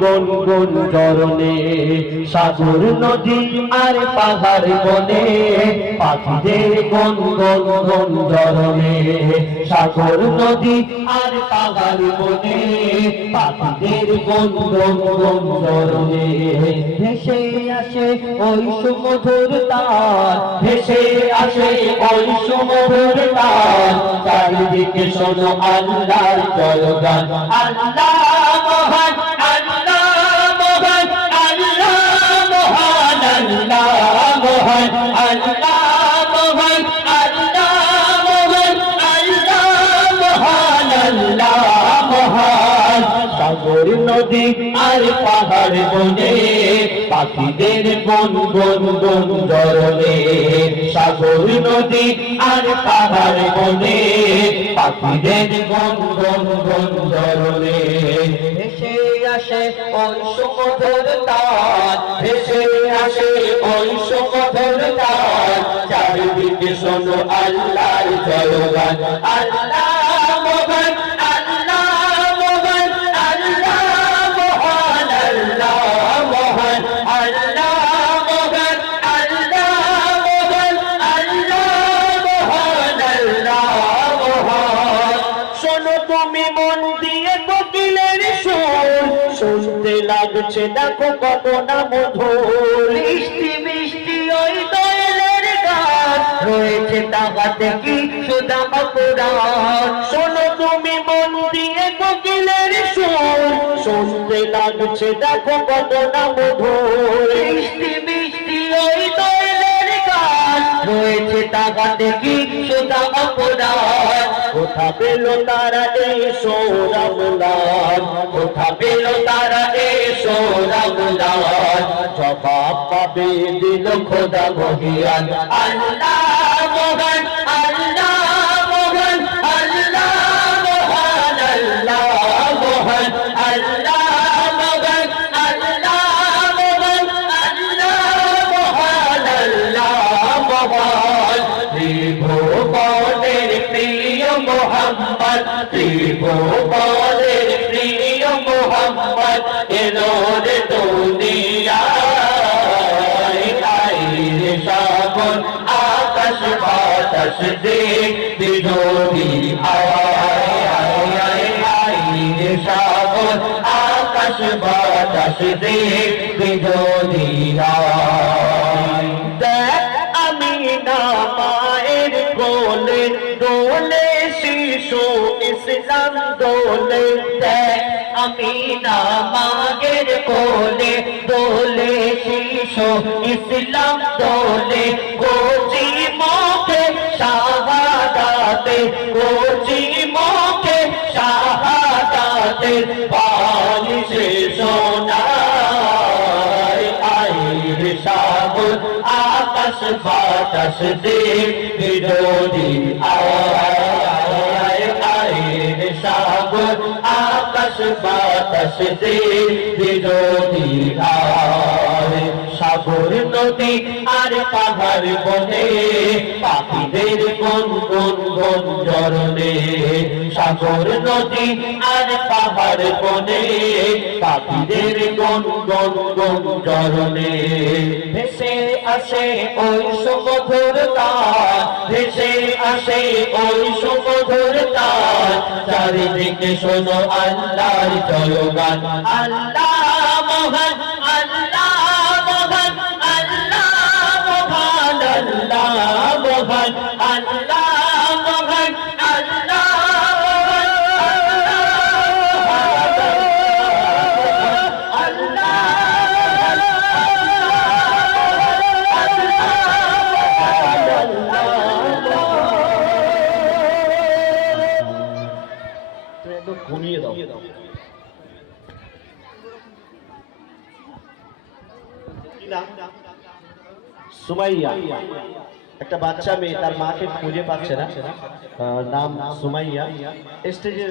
গুন গুন ঝরনে, সাগর নদী আর পাহাড় বনে, পাখিদের গুন গুন গুন ঝরনে, সাগর নদী আর পাহাড় বনে, পাখিদের গুন গুন গুন ঝরনে। ভেসে আসে ওই সুমধুর তার, ভেসে আসে ওই সুমধুর তার, চারিদিকে শোনো আল্লাহর জয়গান। আল্লাহ মহান, আল্লাহ মহান, আল্লাহ মহান, আল্লাহ মহান, আল্লাহ মহান, আল্লাহ মহান, আল্লাহ মহান, আল্লাহ মহান। সাগর নদী আর পাহাড় বনে, পাখিদের গুন গুন গুন ঝরনে, সাগর নদী আর পাহাড় বনে, পাখিদের গুন গুন গুন ঝরনে। ভেসে আসে ওই সুমধুর তার, ভেসে আসে ওই সুমধুর তার, চারিদিকে শোনো আল্লাহর জয়গান। আল্লাহ মহান, আল্লাহ মহান, আল্লাহ মহান, আল্লাহ মহান, আল্লাহ মহান, আল্লাহ মহান, আল্লাহ মহান, আল্লাহ মহান। শোনো তুমি মন দিয়ে কোকিলের সুর, শুনতে লাগছে দেখো কত না মধুর, মিষ্টি মিষ্টি ওই দোয়েলের গান, রয়েছে তাহাতে কি সুধা অপরাধ। শোনো তুমি মন দিয়ে কোকিলের সুর, শুনতে লাগছে দেখো কত না মধুর, মিষ্টি মিষ্টি ওই দোয়েলের গান, রয়েছে তাহাতে কি সুধা অপরাধ। কোথা পেল তারা এই সৌরভলাল, কোথা পেল তারা এই সৌরভলাল, জবাব পাবে দিল খোদা মহিয়ান। আল্লাহ মহান, আল্লাহ মহান, আল্লাহ মহান, আল্লাহ মহান, আল্লাহ মহান, আল্লাহ মহান, আল্লাহ মহান, আল্লাহ মহান। ত্রিভুবনের প্রিয় মোহাম্মদ, ত্রিভুবনের প্রিয় মোহাম্মদ, এলো রে দুনিয়ায়। আইরে সাগর আকাশ বাতাস দেখতে যদি আইরে সাগর আকাশ বাতাস দেখতে যদি দেখ আমি না মায়ের কোলে, দোলে শিশু ইসলাম দোলে, দেখ আমি না মায়ের কোলে, দোলে শিশু ইসলাম দোলে, কোচি মুখে শাহাদাতে, কোচি মুখে শাহাদাতে, পানি সে সোনায়। আইরে সাগর আকাশ বাতাস দেখতে যদি আইরে সাগর আকাশ বাতাস দেখতে যদি সাগর নদী আর পাহাড় বনে, পাখিদের গুন গুন গুন ঝরনে, সাগর নদী আর পাহাড় বনে, পাখিদের গুন গুন গুন ঝরনে। ভেসে আসে ওই সুমধুর তার, ভেসে আসে ওই সুমধুর তার, চারিদিকে শোনো আল্লাহর জয়গান। আল্লাহ মহান, আল্লাহ মহান, আল্লাহ মহান, আল্লাহ মহান, আল্লাহ মহান, আল্লাহ ঘুমিয়ে দাও। সুমাইয়া, একটা বাচ্চা মেয়ে তার মাকে খুঁজে পাচ্ছে না, নাম সুমাইয়া। স্টেজে